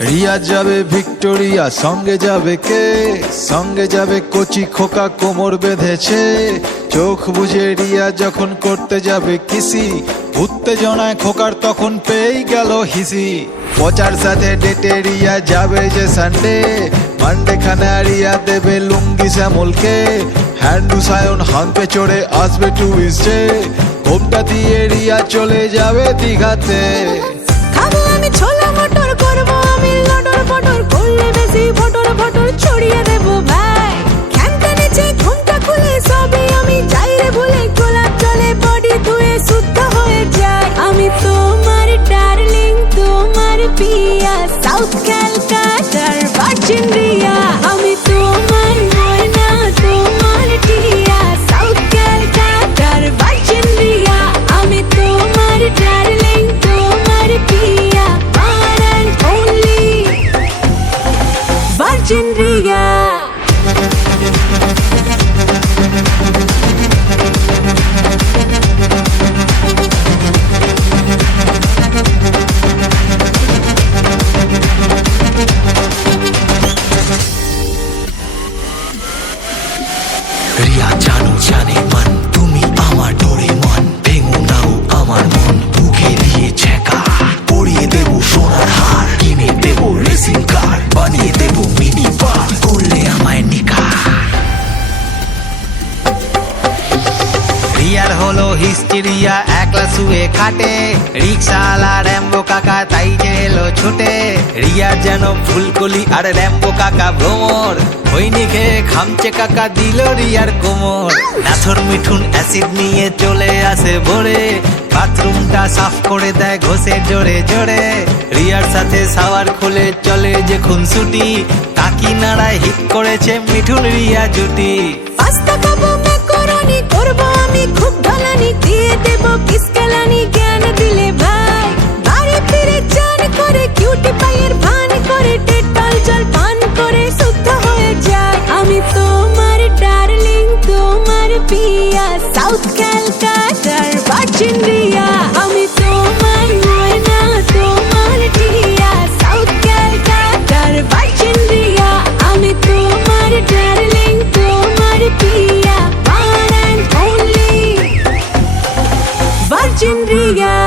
রিয়া যাবে ভিক্টোরিয়া, সঙ্গে যাবে কে? সঙ্গে যাবে কচি খোকা কোমর বেঁধেছে। চোখ বুঝে রিয়া যখন করতে যাবে কিসি? উত্তেজনায় খোকার তখন পেয়েই গেল হিসি। পচার সাথে ডেটে রিয়া যাবে যে সানডে মানডে খানা রিয়া দেবে লুঙ্গি শ্যামলকে। হ্যান্ডু সায়ন হাঙ্কে চড়ে আসবে টু টুইস্টে ঘোমটা দিয়ে রিয়া চলে যাবে দীঘাতে। তুমি আমার আমার মন, বুকে দিয়ে সোনার বানিয়ে রিয়ার হলো হিস্টেরিয়া একলা শুয়ে খাটে। রিক্সাওয়ালা র্যাম্বো কাকা তাই যে এলো ছুটে। রিয়ার যেন ফুলকলি আর র্যাম্বো কাকা ভ্রমর। হইনি খেয়ে খামচে কাকা দিল রিয়ার কোমর। নাথর মিঠুন অ্যাসিড নিয়ে চলে আসে ভরে। বাথরুমটা সাফ করে দেয় ঘষে জোরে জোরে। রিয়ার সাথে সাওয়ার খুলে চলে যে খুনসুটি। তাকি নাড়ায় হিট করেছে মিঠুন রিয়া জুটি। পাস্তা খাব ম্যাকরনি করব আমি, খুব ঢালানি দিয়ে Alexandria